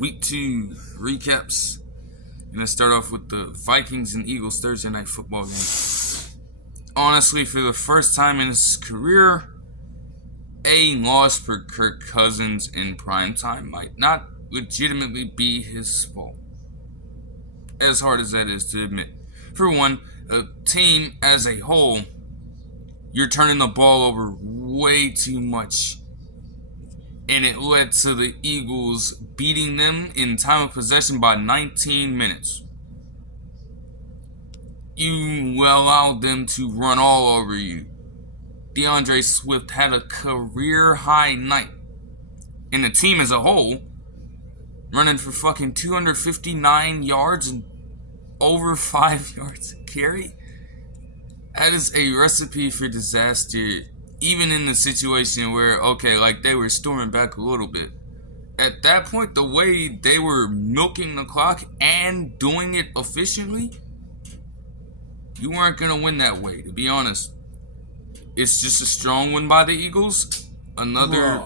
Week 2 recaps. I'm going to start off with the Vikings and Eagles Thursday night football game. Honestly, for the first time in his career, a loss for Kirk Cousins in primetime might not legitimately be his fault. As hard as that is to admit. For one, a team as a whole, you're turning the ball over way too much. And it led to the Eagles beating them in time of possession by 19 minutes. You allowed them to run all over you. DeAndre Swift had a career-high night. And the team as a whole, running for fucking 259 yards and over 5 yards a carry. That is a recipe for disaster. Even in the situation where, okay, like they were storming back a little bit. At that point, the way they were milking the clock and doing it efficiently, you weren't going to win that way, to be honest. It's just a strong win by the Eagles. Another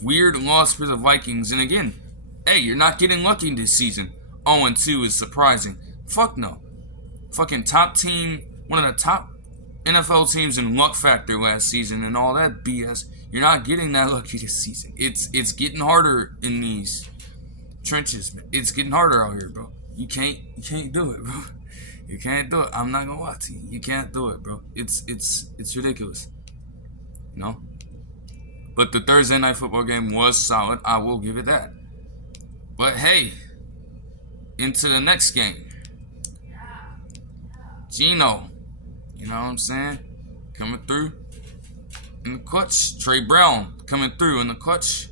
weird loss for the Vikings. And again, hey, you're not getting lucky this season. 0-2 is surprising. Fuck no. Fucking top team, one of the top NFL teams in luck factor last season and all that BS. You're not getting that lucky this season. It's getting harder in these trenches, man. It's getting harder out here, bro. You can't do it, bro. You can't do it. I'm not gonna lie to you. You can't do it, bro. It's ridiculous. You know? But the Thursday night football game was solid. I will give it that. But hey, into the next game. Gino. You know what I'm saying? Coming through in the clutch. Trey Brown coming through in the clutch.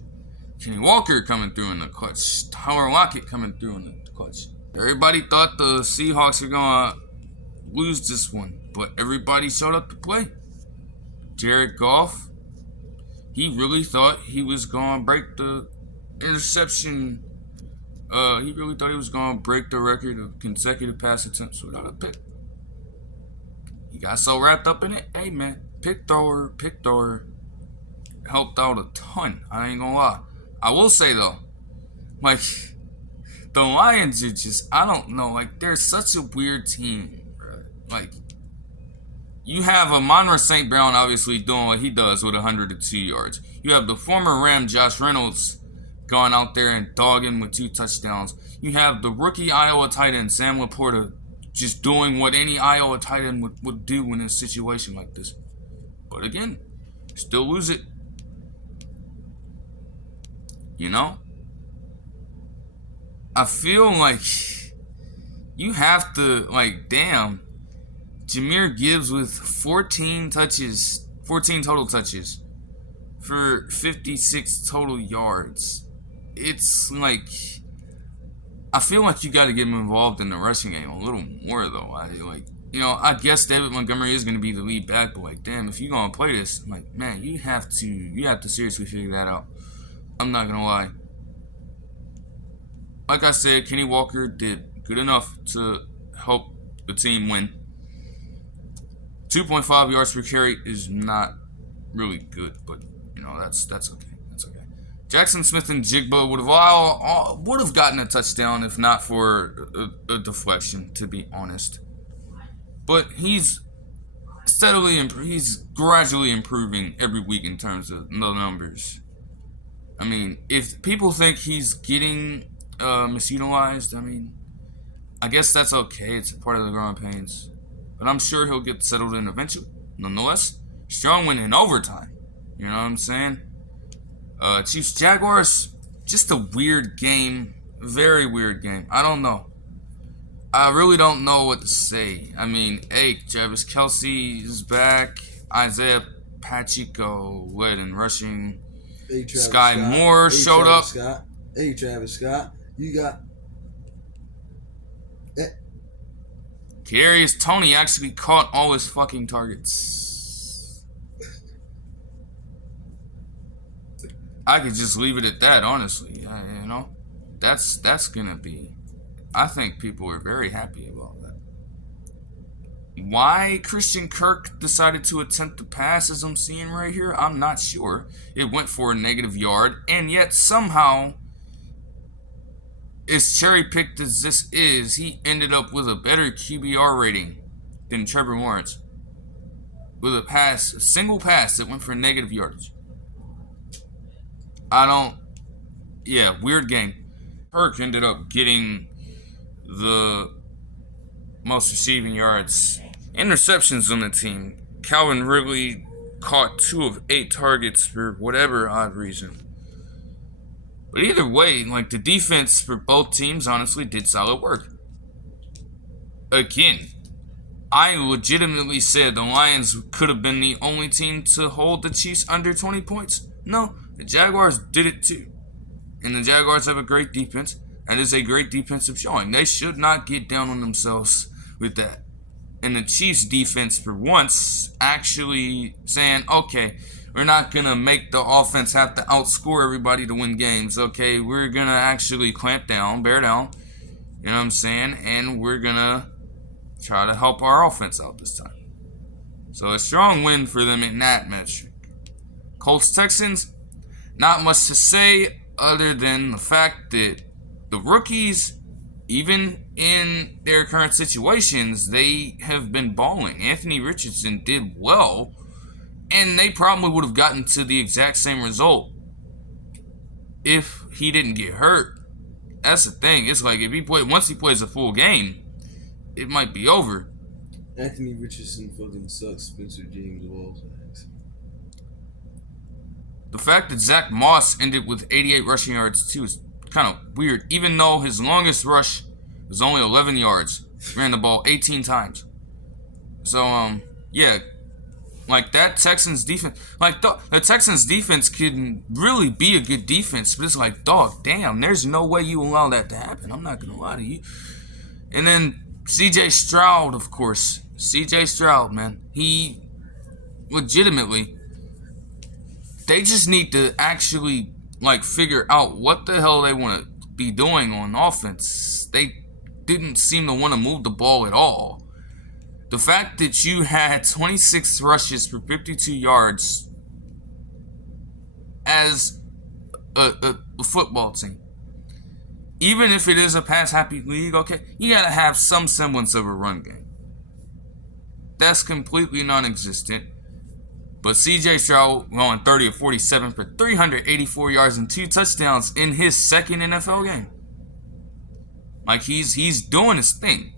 Kenny Walker coming through in the clutch. Tyler Lockett coming through in the clutch. Everybody thought the Seahawks were going to lose this one, but everybody showed up to play. Jared Goff, he really thought he was going to break the interception. He really thought he was going to break the record of consecutive pass attempts without a pick. He got so wrapped up in it. Hey, man, pick thrower helped out a ton. I ain't gonna lie. I will say, though, like, the Lions are just, I don't know, like, they're such a weird team, bro. Like, you have Amon-Ra St. Brown obviously doing what he does with 102 yards. You have the former Ram Josh Reynolds going out there and dogging with 2 touchdowns. You have the rookie Iowa tight end Sam Laporta just doing what any Iowa tight end would do in a situation like this. But again, still lose it. You know? I feel like you have to, like, damn. Jahmyr Gibbs with 14 total touches for 56 total yards. It's like, I feel like you got to get him involved in the rushing game a little more, though. I guess David Montgomery is going to be the lead back, but like, damn, if you're going to play this, like, man, you have to seriously figure that out. I'm not going to lie. Like I said, Kenny Walker did good enough to help the team win. 2.5 yards per carry is not really good, but, you know, that's okay. Jackson Smith and Jigba would have gotten a touchdown if not for a deflection, to be honest. But he's gradually improving every week in terms of the numbers. I mean, if people think he's getting misutilized, I mean, I guess that's okay. It's a part of the growing pains. But I'm sure he'll get settled in eventually. Nonetheless, strong win in overtime. You know what I'm saying? Chiefs Jaguars, just a weird game. Very weird game. I don't know. I really don't know what to say. I mean, hey, Travis Kelce is back. Isaiah Pacheco led in rushing. Hey, Sky Moore showed up. Hey, Travis Scott. You got... Kadarius Toney actually caught all his fucking targets. I could just leave it at that, honestly. You know, that's gonna be. I think people are very happy about that. Why Christian Kirk decided to attempt the pass, as I'm seeing right here, I'm not sure. It went for a negative yard, and yet somehow as cherry picked as this is, he ended up with a better QBR rating than Trevor Lawrence. With a single pass that went for negative yardage. Weird game. Kirk ended up getting the most receiving yards. Interceptions on the team. Calvin Ridley caught 2 of 8 targets for whatever odd reason. But either way, like, the defense for both teams honestly did solid work. Again, I legitimately said the Lions could have been the only team to hold the Chiefs under 20 points. No, the Jaguars did it too. And the Jaguars have a great defense. And it's a great defensive showing. They should not get down on themselves with that. And the Chiefs defense, for once, actually saying, okay, we're not going to make the offense have to outscore everybody to win games. Okay, we're going to actually clamp down, bear down. You know what I'm saying? And we're going to try to help our offense out this time. So a strong win for them in that metric. Colts Texans, not much to say other than the fact that the rookies, even in their current situations, they have been balling. Anthony Richardson did well, and they probably would have gotten to the exact same result if he didn't get hurt. That's the thing. It's like once he plays a full game, it might be over. Anthony Richardson fucking sucks. Spencer James Walls. The fact that Zach Moss ended with 88 rushing yards too is kind of weird. Even though his longest rush was only 11 yards, ran the ball 18 times. So like that Texans defense, like the Texans defense can really be a good defense, but it's like, dog, damn, there's no way you allow that to happen. I'm not gonna lie to you. And then CJ Stroud, of course. CJ Stroud, man. He legitimately, they just need to actually like figure out what the hell they want to be doing on offense. They didn't seem to want to move the ball at all. The fact that you had 26 rushes for 52 yards as a football team, even if it is a pass-happy league, okay, you got to have some semblance of a run game. That's completely non-existent. But CJ Stroud going 30 of 47 for 384 yards and 2 touchdowns in his second NFL game. Like, he's doing his thing.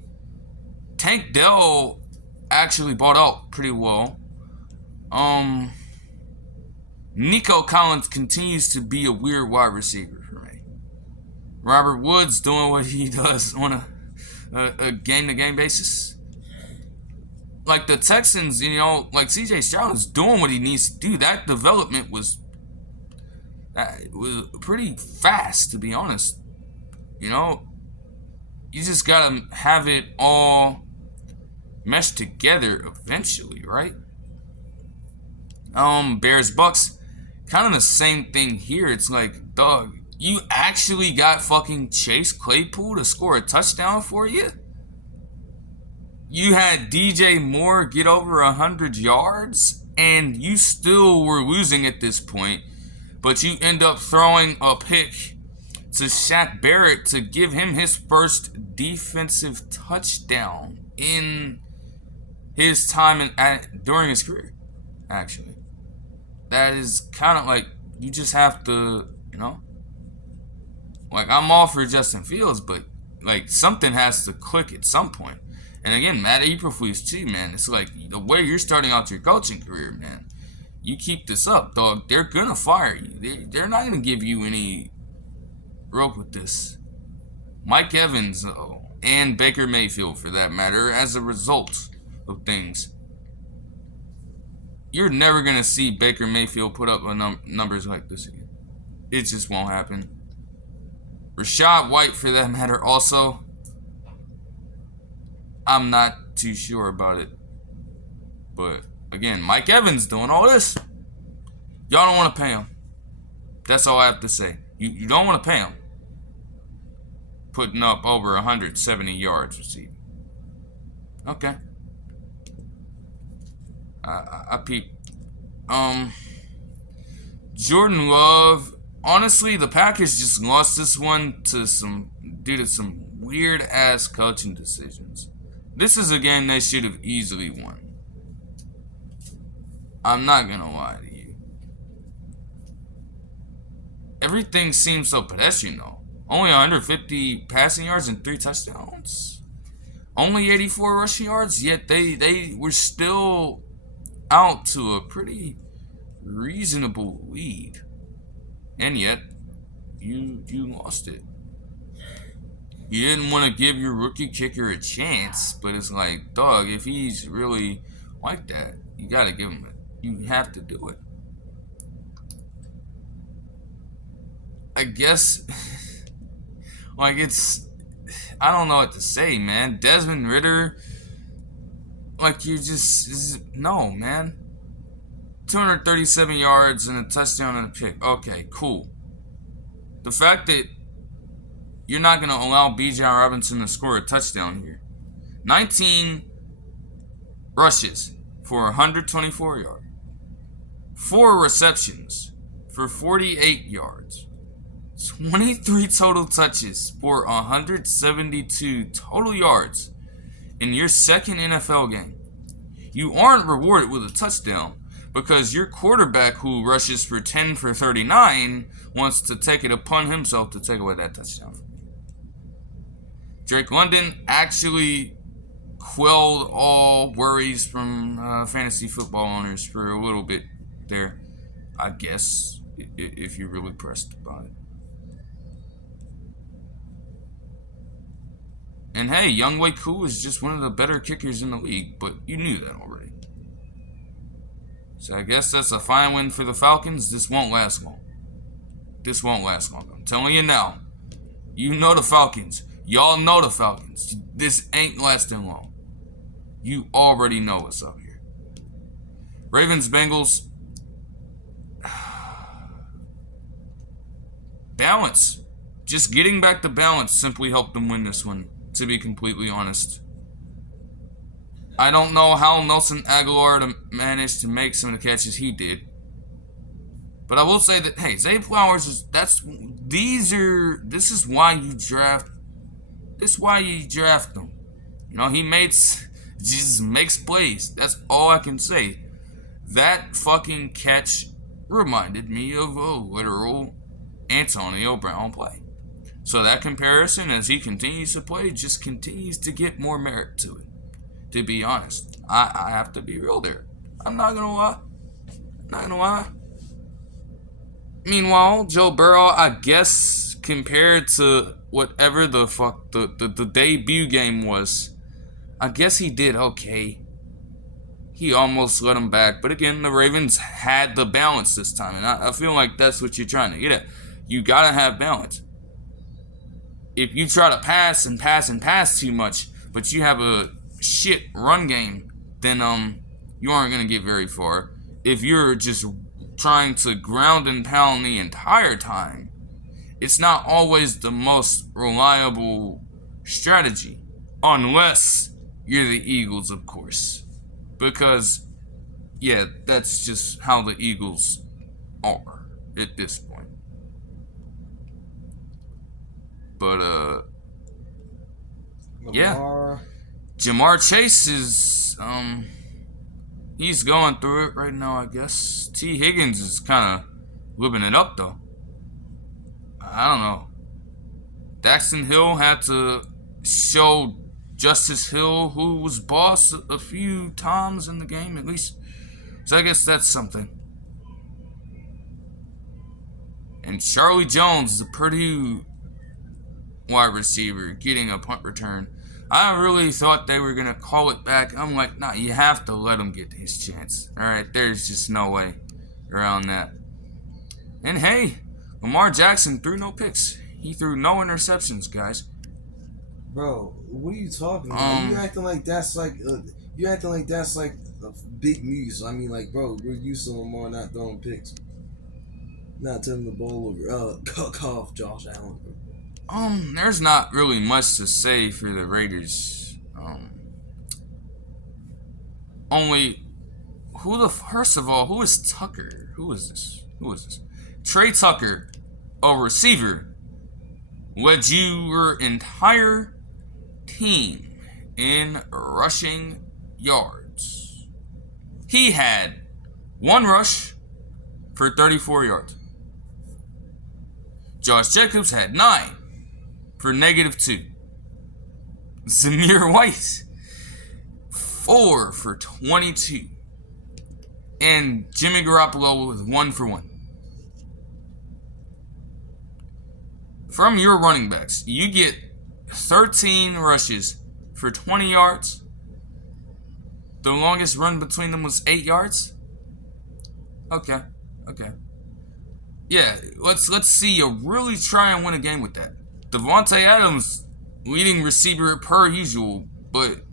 Tank Dell actually bought out pretty well. Nico Collins continues to be a weird wide receiver for me. Robert Woods doing what he does on a game-to-game basis. Like the Texans, you know, like CJ Stroud is doing what he needs to do. That development was pretty fast, to be honest. You know, you just gotta have it all meshed together eventually, right? Bears Bucks, kind of the same thing here. It's like, dog, you actually got fucking Chase Claypool to score a touchdown for you? You had DJ Moore get over 100 yards, and you still were losing at this point, but you end up throwing a pick to Shaq Barrett to give him his first defensive touchdown in his time during his career, actually. That is kind of like, you just have to, you know, like, I'm all for Justin Fields, but like, something has to click at some point. And again, Matt Eberflus too, man. It's like, the way you're starting out your coaching career, man, you keep this up, dog, they're gonna fire you. They're not gonna give you any rope with this. Mike Evans, though, and Baker Mayfield, for that matter, as a result of things, you're never gonna see Baker Mayfield put up numbers like this again. It just won't happen. Rashad White, for that matter, also, I'm not too sure about it. But again, Mike Evans doing all this. Y'all don't want to pay him. That's all I have to say. You don't want to pay him. Putting up over 170 yards receiving. Okay. I peep. Jordan Love honestly, the Packers just lost this one due to some weird ass coaching decisions. This is a game they should have easily won. I'm not gonna lie to you. Everything seems so pedestrian though. Only 150 passing yards and 3 touchdowns. Only 84 rushing yards, yet they were still out to a pretty reasonable lead. And yet, you lost it. You didn't want to give your rookie kicker a chance, but it's like, dog, if he's really like that, you got to give him it. You have to do it. I guess, like, I don't know what to say, man. Desmond Ridder, like, no, man. 237 yards and a touchdown and a pick. Okay, cool. The fact that you're not going to allow Bijan Robinson to score a touchdown here. 19 rushes for 124 yards. 4 receptions for 48 yards. 23 total touches for 172 total yards in your second NFL game. You aren't rewarded with a touchdown because your quarterback, who rushes for 10 for 39, wants to take it upon himself to take away that touchdown from you. Drake London actually quelled all worries from fantasy football owners for a little bit there, I guess, if you're really pressed about it. And hey, Younghoe Koo is just one of the better kickers in the league, but you knew that already. So I guess that's a fine win for the Falcons. This won't last long. I'm telling you now. You know the Falcons. Y'all know the Falcons. This ain't lasting long. You already know what's up here. Ravens, Bengals. Balance. Just getting back to balance simply helped them win this one, to be completely honest. I don't know how Nelson Aguilar managed to make some of the catches he did. But I will say that, hey, Zay Flowers this is why you draft them. You know, he just makes plays. That's all I can say. That fucking catch reminded me of a literal Antonio Brown play. So that comparison, as he continues to play, just continues to get more merit to it. To be honest, I have to be real there. I'm not gonna lie. Meanwhile, Joe Burrow, I guess, compared to whatever the fuck the debut game was, I guess he did okay. He almost let him back, but again, the Ravens had the balance this time, and I feel like that's what you're trying to get at. You gotta have balance. If you try to pass and pass too much, but you have a shit run game, then you aren't gonna get very far. If you're just trying to ground and pound the entire time, it's not always the most reliable strategy, unless you're the Eagles, of course, because yeah, that's just how the Eagles are at this point. But yeah, Jamar Chase is he's going through it right now, I guess. T. Higgins is kind of living it up, though. I don't know. Daxton Hill had to show Justice Hill who was boss a few times in the game, at least. So I guess that's something. And Charlie Jones, the Purdue wide receiver, getting a punt return. I really thought they were going to call it back. I'm like, nah, you have to let him get his chance. All right, there's just no way around that. And hey, Lamar Jackson threw no picks. He threw no interceptions, guys. Bro, what are you talking about? You acting like that's like big news. I mean, like, bro, we're used to Lamar not throwing picks, not turning the ball over. Cough, Josh Allen. There's not really much to say for the Raiders. First of all, who is Tucker? Who is this? Trey Tucker a receiver led your entire team in rushing yards. He had one rush for 34 yards. Josh Jacobs had 9 for -2. Zamir White, 4 for 22. And Jimmy Garoppolo with 1 for 1. From your running backs, you get 13 rushes for 20 yards. The longest run between them was 8 yards. Okay. Yeah, let's see you really try and win a game with that. Devontae Adams, leading receiver per usual, but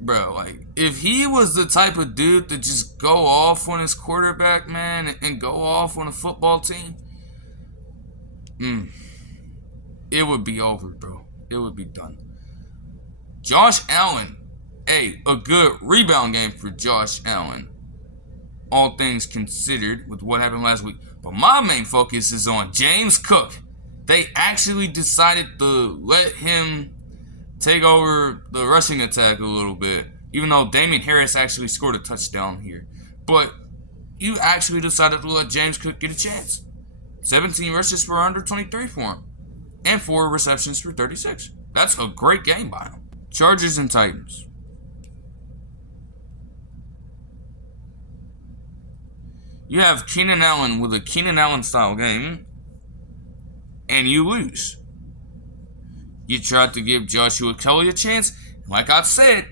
bro, like, if he was the type of dude to just go off on his quarterback, man, and go off on a football team, it would be over, bro. It would be done. Josh Allen, a good rebound game for Josh Allen, all things considered with what happened last week. But my main focus is on James Cook. They actually decided to let him take over the rushing attack a little bit, even though Damian Harris actually scored a touchdown here. But you actually decided to let James Cook get a chance. 17 rushes for under 23 for him, and 4 receptions for 36. That's a great game by him. Chargers and Titans. You have Keenan Allen with a Keenan Allen style game, and you lose. You tried to give Joshua Kelly a chance. Like I said,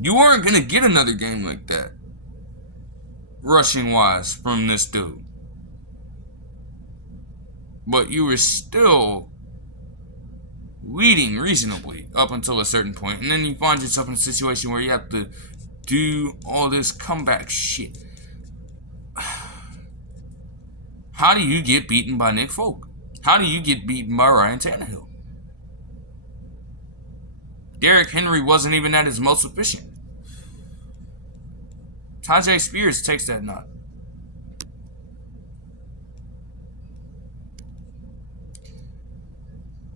you weren't going to get another game like that, rushing wise, from this dude. But you were still leading reasonably up until a certain point, and then you find yourself in a situation where you have to do all this comeback shit. How do you get beaten by Nick Folk? How do you get beaten by Ryan Tannehill? Derrick Henry wasn't even at his most efficient. Tajay Spears takes that nod.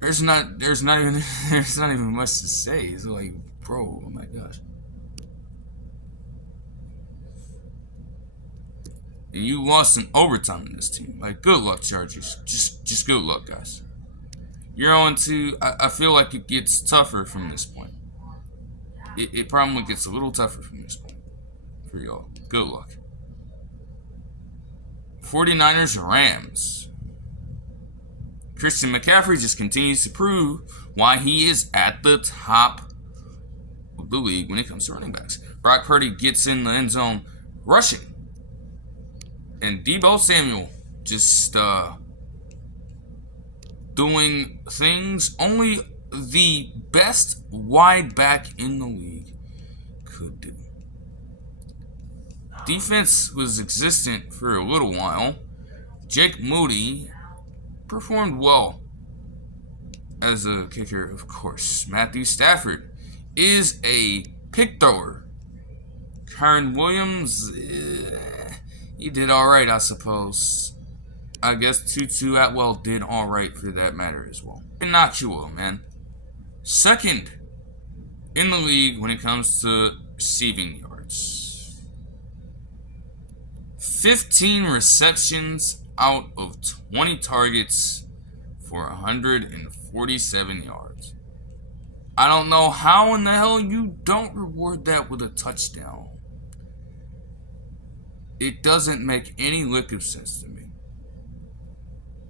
There's not even much to say. It's like, bro, oh my gosh. And you lost in overtime in this team. Like, good luck, Chargers. Just good luck, guys. You're on to. I feel like it gets tougher from this point. It probably gets a little tougher from this point for y'all. Good luck. 49ers Rams. Christian McCaffrey just continues to prove why he is at the top of the league when it comes to running backs. Brock Purdy gets in the end zone rushing. And Deebo Samuel just doing things only the best wide back in the league could do. Defense was existent for a little while. Jake Moody performed well as a kicker, of course. Matthew Stafford is a pick thrower. Kyren Williams, he did alright, I suppose. I guess Tutu Atwell did alright for that matter as well. Nacua, man. Second in the league when it comes to receiving yards. 15 receptions out of 20 targets for 147 yards. I don't know how in the hell you don't reward that with a touchdown. It doesn't make any lick of sense to me.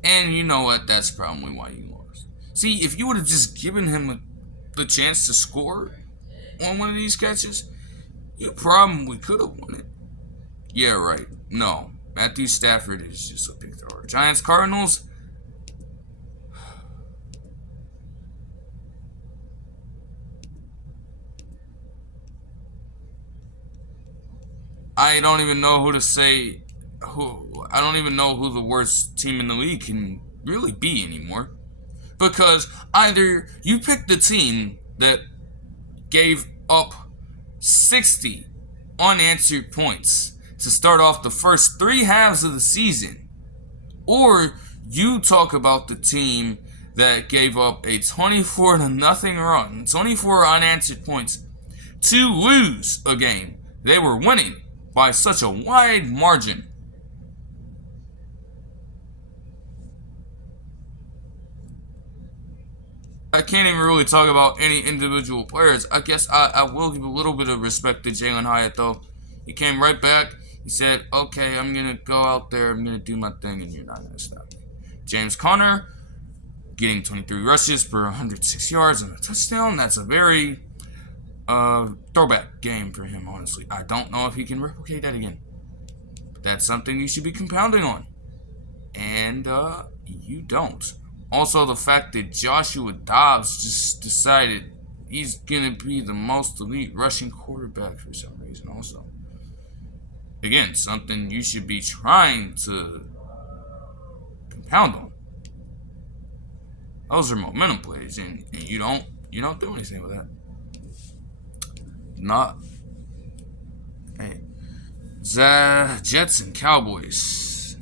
And you know what? That's probably why you lost. See, if you would have just given him the chance to score on one of these catches, you probably could have won it. Yeah, right. No. Matthew Stafford is just a pick thrower. Giants Cardinals. I don't even know who to say. I don't even know who the worst team in the league can really be anymore. Because either you pick the team that gave up 60 unanswered points to start off the first 3 halves of the season, or You talk about the team that gave up a 24-0 run, 24 unanswered points, to lose a game they were winning by such a wide margin. I can't even really talk about any individual players. I guess I will give a little bit of respect to Jalen Hyatt, though. He came right back. He said, okay, I'm going to go out there. I'm going to do my thing, and you're not going to stop me. James Conner getting 23 rushes for 106 yards and a touchdown. That's a very throwback game for him, honestly. I don't know if he can replicate that again. But that's something you should be compounding on. And you don't. Also, the fact that Joshua Dobbs just decided he's going to be the most elite rushing quarterback for some reason also. Again, something you should be trying to compound on. Those are momentum plays, and you don't do anything with that. Not. Hey. Jets and Cowboys.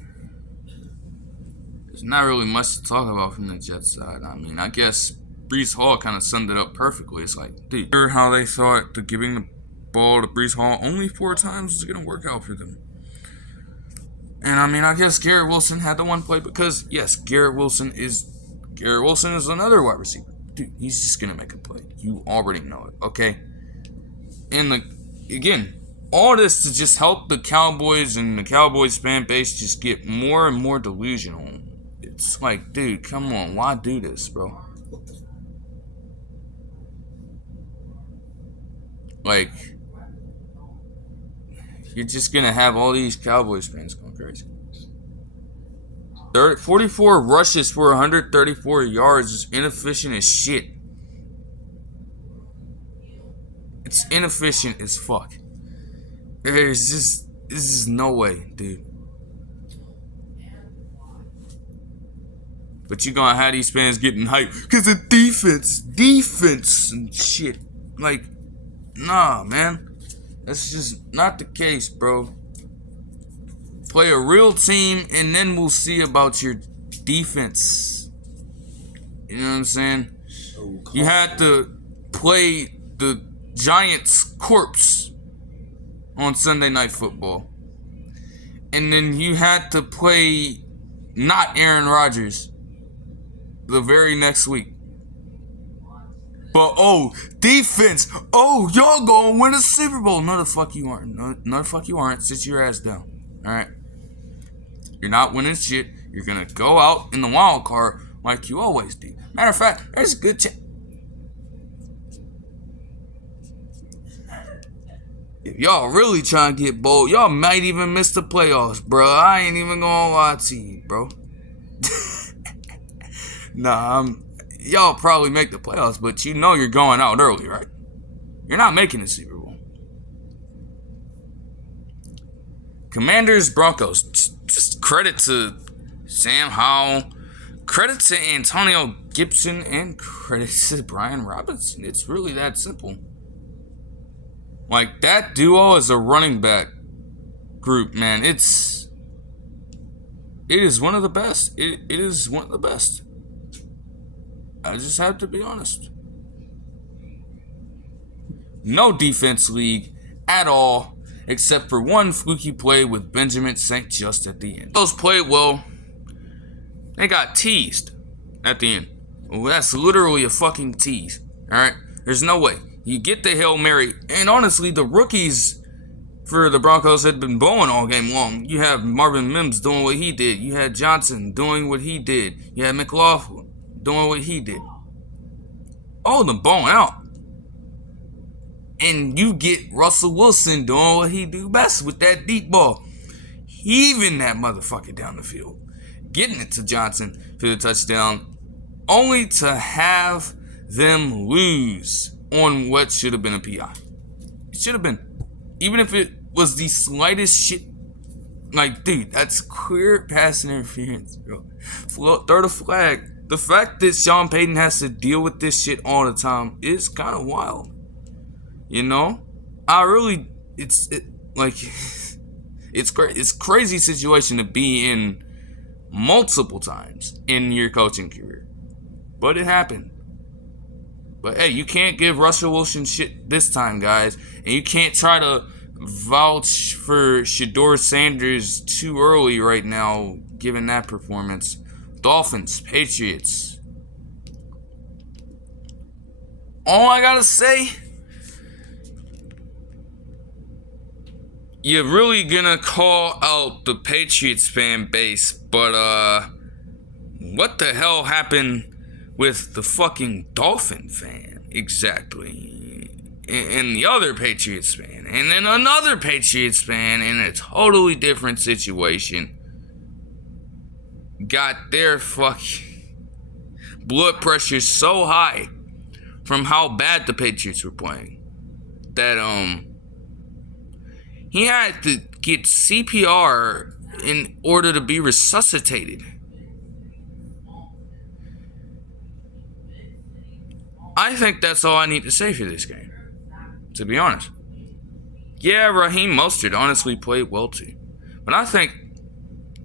There's not really much to talk about from the Jets side. I mean, I guess Breece Hall kind of summed it up perfectly. It's like, dude, hear how they thought the giving the ball to Breece Hall only 4 times was going to work out for them. And I mean, I guess Garrett Wilson had the one play because, yes, Garrett Wilson is another wide receiver. Dude, he's just going to make a play. You already know it, okay? And again, all this to just help the Cowboys and the Cowboys fan base just get more and more delusional. It's like, dude, come on, why do this, bro? Like, you're just going to have all these Cowboys fans going crazy. 44 rushes for 134 yards is inefficient as shit. It's inefficient as fuck. There's just no way, dude. But you're gonna have these fans getting hyped because of defense and shit. Like, nah, man. That's just not the case, bro. Play a real team, and then we'll see about your defense. You know what I'm saying? You had to play the Giants' corpse on Sunday Night Football. And then you had to play not Aaron Rodgers the very next week. But, defense. Y'all gonna win a Super Bowl. No, the fuck you aren't. No, the fuck you aren't. Sit your ass down. Alright? You're not winning shit. You're gonna go out in the wild card like you always do. Matter of fact, there's a good chance. If y'all really trying to get bold, y'all might even miss the playoffs, bro. I ain't even gonna lie to you, bro. Y'all probably make the playoffs, but you know you're going out early, right? You're not making the Super Bowl. Commanders, Broncos. Just credit to Sam Howell, credit to Antonio Gibson, and credit to Bijan Robinson. It's really that simple. Like, that duo as a running back group, man, it is one of the best. It is one of the best. I just have to be honest. No defense league at all, except for one fluky play with Benjamin St. Just at the end. Those played well. They got teased at the end. Well, that's literally a fucking tease. Alright? There's no way. You get the Hail Mary. And honestly, the rookies for the Broncos had been bowling all game long. You have Marvin Mims doing what he did. You had Johnson doing what he did. You had McLaughlin doing what he did. All of them bowling out. And you get Russell Wilson doing what he do best with that deep ball. Heaving that motherfucker down the field. Getting it to Johnson for the touchdown. Only to have them lose on what should have been a PI. It should have been. Even if it was the slightest shit. Like, dude, that's clear pass interference, bro. Throw the flag. The fact that Sean Payton has to deal with this shit all the time is kind of wild. You know? It's crazy situation to be in multiple times in your coaching career. But it happened. But hey, you can't give Russell Wilson shit this time, guys. And you can't try to vouch for Shedeur Sanders too early right now, given that performance. Dolphins, Patriots. All I gotta say, you're really gonna call out the Patriots fan base, but what the hell happened with the fucking Dolphin fan exactly? And the other Patriots fan, and then another Patriots fan in a totally different situation got their fucking blood pressure so high from how bad the Patriots were playing that he had to get CPR in order to be resuscitated. I think that's all I need to say for this game, to be honest. Yeah, Raheem Mostert honestly played well too, but I think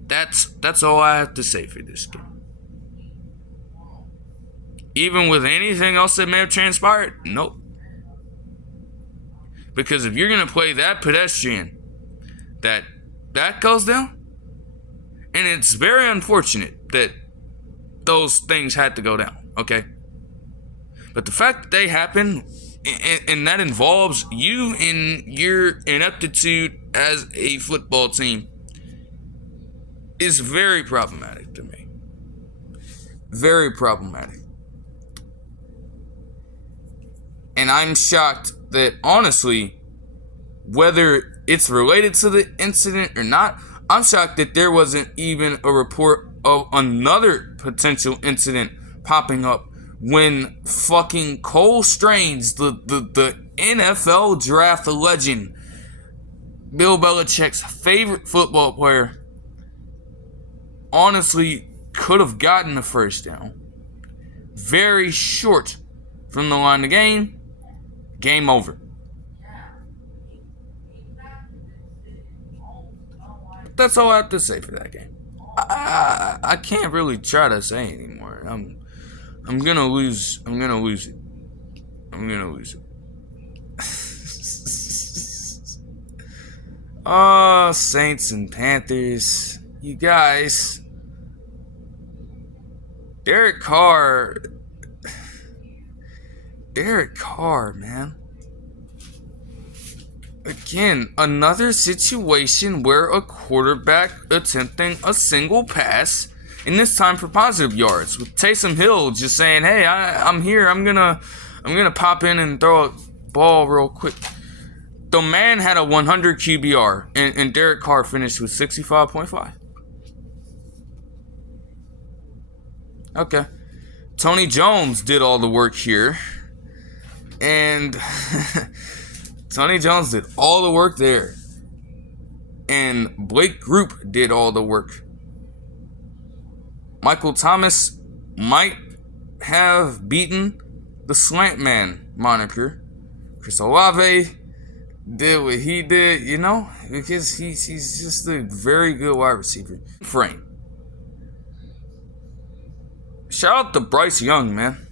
that's all I have to say for this game. Even with anything else that may have transpired, nope. Because if you're gonna play that pedestrian, that goes down, and it's very unfortunate that those things had to go down. Okay. But the fact that they happen, and that involves you in your ineptitude as a football team, is very problematic to me. Very problematic. And I'm shocked that, honestly, whether it's related to the incident or not, I'm shocked that there wasn't even a report of another potential incident popping up when fucking Cole Strange, the NFL draft legend, Bill Belichick's favorite football player, honestly could have gotten the first down. Very short from the line of game. Game over. That's all I have to say for that game. I can't really try to say anymore. I'm gonna lose. I'm gonna lose it. Oh, Saints and Panthers. You guys. Derek Carr, man. Again, another situation where a quarterback attempting a single pass, and this time for positive yards, with Taysom Hill just saying, "Hey, I'm here. I'm gonna pop in and throw a ball real quick." The man had a 100 QBR, and Derek Carr finished with 65.5. Okay. Tony Jones did all the work here. And Tony Jones did all the work there. And Blake Group did all the work. Michael Thomas might have beaten the slant man moniker. Chris Olave did what he did, because he's just a very good wide receiver. Frame. Shout out to Bryce Young, man.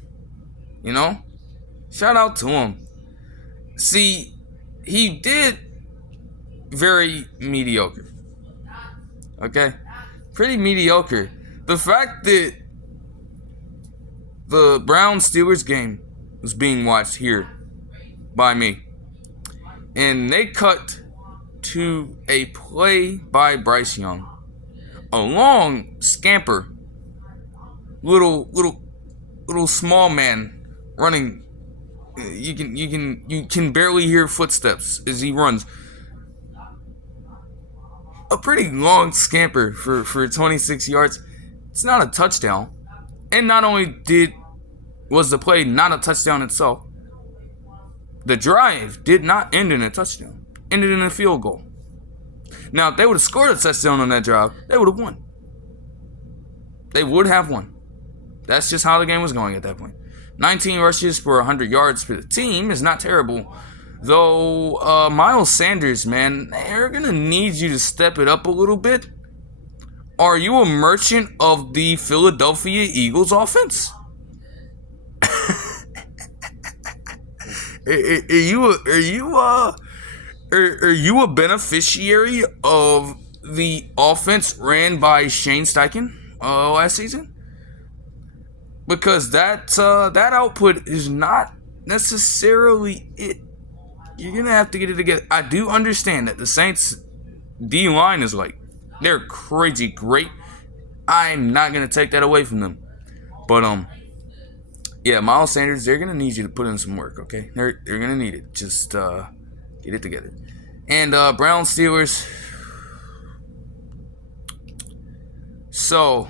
Shout out to him. See, he did very mediocre. Okay? Pretty mediocre. The fact that the Browns-Steelers game was being watched here by me, and they cut to a play by Bryce Young. A long scamper. Little small man running. You can barely hear footsteps as he runs. A pretty long scamper for 26 yards. It's not a touchdown. And not only was the play not a touchdown itself, the drive did not end in a touchdown. Ended in a field goal. Now, if they would have scored a touchdown on that drive, they would have won. They would have won. That's just how the game was going at that point. 19 rushes for 100 yards for the team is not terrible. Though, Miles Sanders, man, they're going to need you to step it up a little bit. Are you a merchant of the Philadelphia Eagles offense? Are you a beneficiary of the offense ran by Shane Steichen last season? Because that output is not necessarily it. You're gonna have to get it together. I do understand that the Saints D line is like, they're crazy great. I'm not gonna take that away from them. But yeah, Miles Sanders, they're gonna need you to put in some work, okay? They're gonna need it. Just get it together. And Browns Steelers. So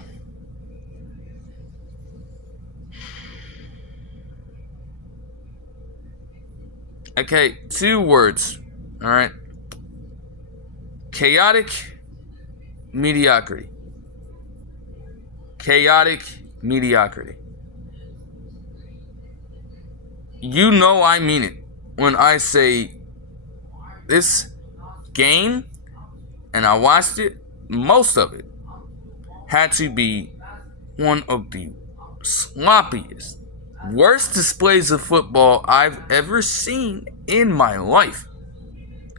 okay, 2 words. Alright. Chaotic mediocrity. Chaotic mediocrity. You know I mean it when I say this game, and I watched it, most of it had to be one of the sloppiest, worst displays of football I've ever seen in my life.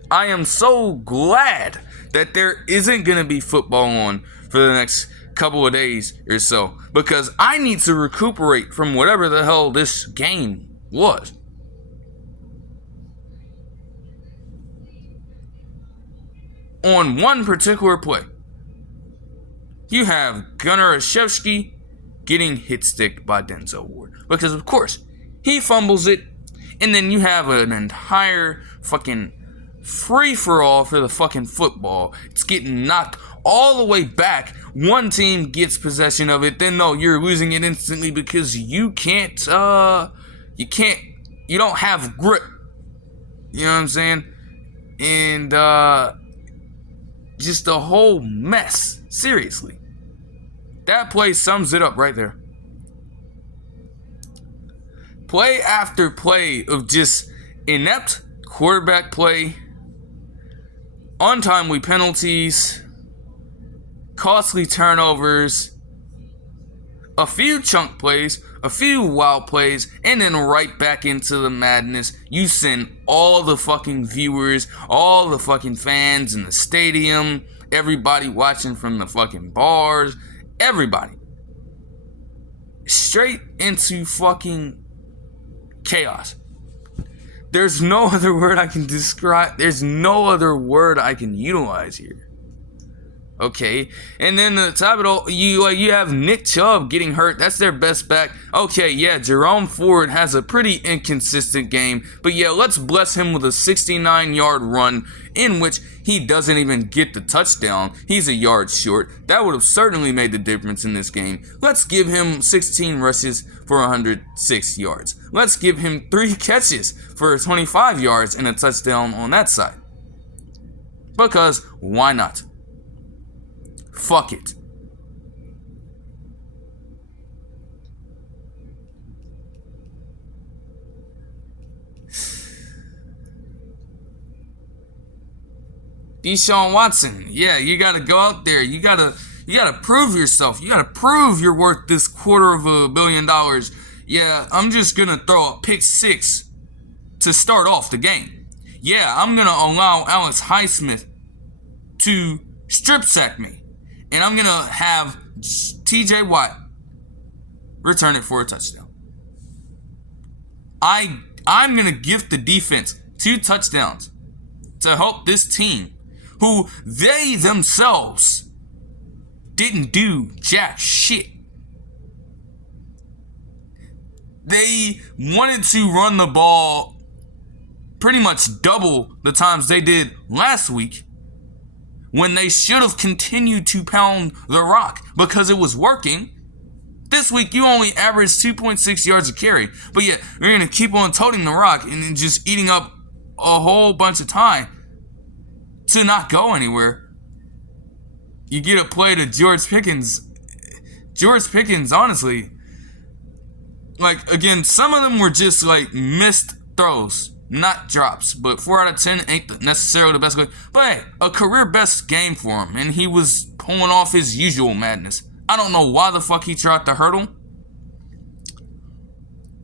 I am so glad that there isn't going to be football on for the next couple of days or so, because I need to recuperate from whatever the hell this game was. On one particular play, you have Gunnar Olszewski getting hit sticked by Denzel Ward, because of course he fumbles it, and then you have an entire fucking free-for-all for the fucking football. It's getting knocked all the way back. One team gets possession of it, then no, you're losing it instantly because you don't have grip. You know what I'm saying? And just a whole mess. Seriously. That play sums it up right there. Play after play of just inept quarterback play, untimely penalties, costly turnovers, a few chunk plays, a few wild plays, and then right back into the madness. You send all the fucking viewers, all the fucking fans in the stadium, everybody watching from the fucking bars, everybody, straight into fucking chaos. There's no other word I can describe. There's no other word I can utilize here. Okay, and then to top it all, you have Nick Chubb getting hurt. That's their best back. Okay, yeah, Jerome Ford has a pretty inconsistent game, but yeah, let's bless him with a 69-yard run in which he doesn't even get the touchdown. He's a yard short. That would have certainly made the difference in this game. Let's give him 16 rushes for 106 yards. Let's give him 3 catches for 25 yards and a touchdown on that side. Because why not? Fuck it. Deshaun Watson, yeah, you gotta go out there. You gotta prove yourself. You gotta prove you're worth this $250 million. Yeah, I'm just gonna throw a pick 6 to start off the game. Yeah, I'm gonna allow Alex Highsmith to strip sack me. And I'm going to have TJ Watt return it for a touchdown. I'm going to gift the defense 2 touchdowns to help this team, who they themselves didn't do jack shit. They wanted to run the ball pretty much double the times they did last week, when they should have continued to pound the rock because it was working. This week, you only averaged 2.6 yards a carry. But yet, you're going to keep on toting the rock and just eating up a whole bunch of time to not go anywhere. You get a play to George Pickens. George Pickens, honestly, like, again, some of them were just, like, missed throws. Not drops, but 4 out of 10 ain't necessarily the best game. But hey, a career best game for him, and he was pulling off his usual madness. I don't know why the fuck he tried to hurdle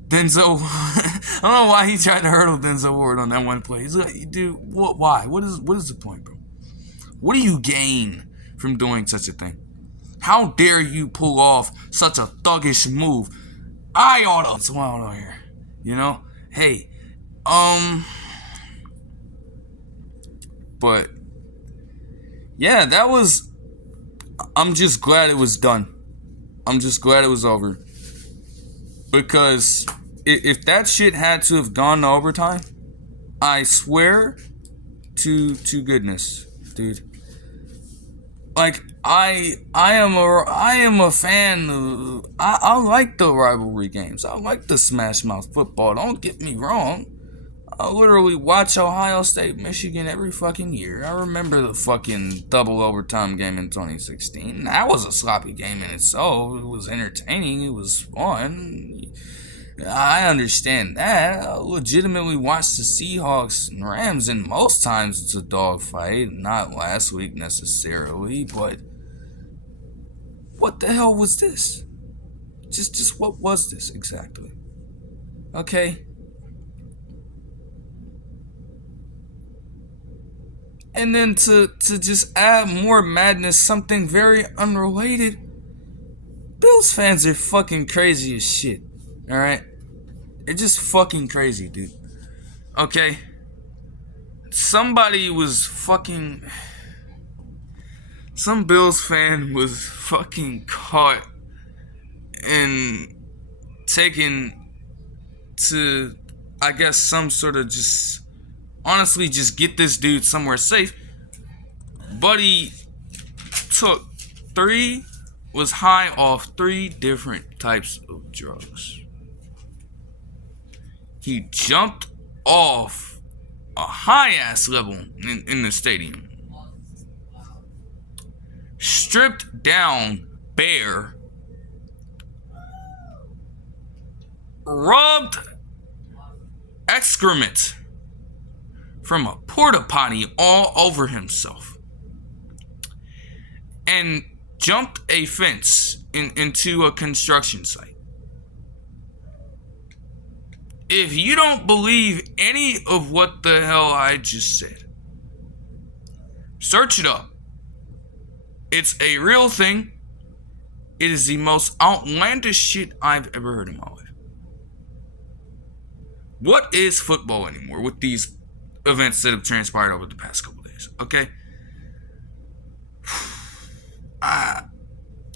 Denzel. I don't know why he tried to hurdle Denzel Ward on that one play. He's like, dude, what? Why? What is the point, bro? What do you gain from doing such a thing? How dare you pull off such a thuggish move? What's going on here? You know? Hey, but yeah, that was. I'm just glad it was done. I'm just glad it was over. Because if that shit had to have gone to overtime, I swear to goodness, dude. Like I am a fan of, I like the rivalry games. I like the smash mouth football. Don't get me wrong. I literally watch Ohio State, Michigan every fucking year. I remember the fucking double overtime game in 2016. That was a sloppy game in itself. It was entertaining. It was fun. I understand that. I legitimately watched the Seahawks and Rams, and most times it's a dogfight. Not last week necessarily, but what the hell was this? Just what was this exactly? Okay. And then to just add more madness, something very unrelated. Bills fans are fucking crazy as shit. Alright? They're just fucking crazy, dude. Okay? Somebody was fucking... Some Bills fan was fucking caught and taken to, I guess, some sort of just... Honestly, just get this dude somewhere safe. Buddy was high off 3 different types of drugs. He jumped off a high-ass level in the stadium. Stripped down bare. Rubbed excrement from a porta potty all over himself, and jumped a fence into a construction site. If you don't believe any of what the hell I just said, search it up. It's a real thing. It is the most outlandish shit I've ever heard in my life. What is football anymore with these events that have transpired over the past couple days? Okay.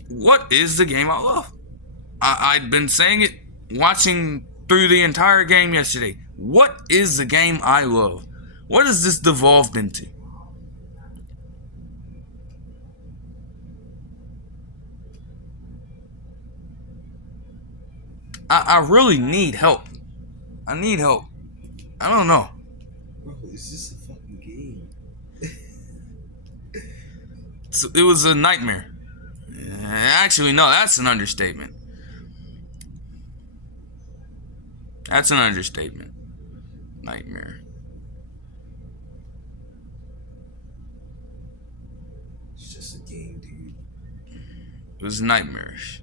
What is the game I love? I'd been saying it, watching through the entire game yesterday. What is the game I love? What has this devolved into? I really need help. I need help. I don't know. Bro, it's just a fucking game. It was a nightmare. Actually, no, that's an understatement. That's an understatement. Nightmare. It's just a game, dude. It was nightmarish.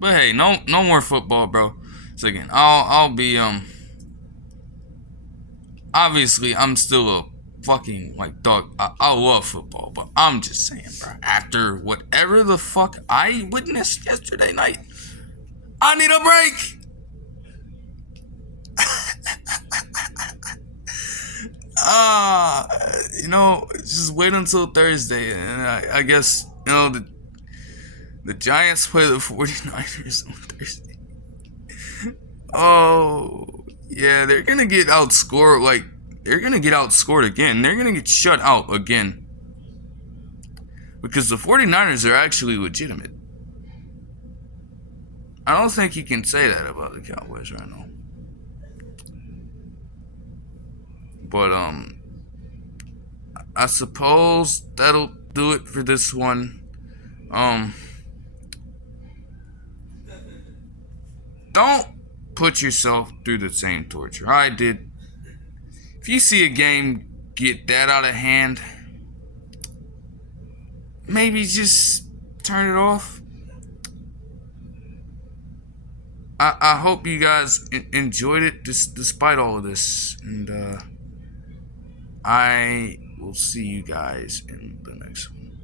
But hey, no more football, bro. So again, I'll be obviously I'm still a fucking dog. I love football, but I'm just saying, bro. After whatever the fuck I witnessed yesterday night, I need a break. Just wait until Thursday, and I guess the Giants play the 49ers on Thursday. Oh, yeah, they're going to get outscored. They're going to get outscored again. They're going to get shut out again. Because the 49ers are actually legitimate. I don't think you can say that about the Cowboys right now. But, I suppose that'll do it for this one. Don't put yourself through the same torture I did. if you see a game get that out of hand, maybe just turn it off. I hope you guys enjoyed it despite all of this. And I will see you guys in the next one.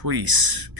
Peace.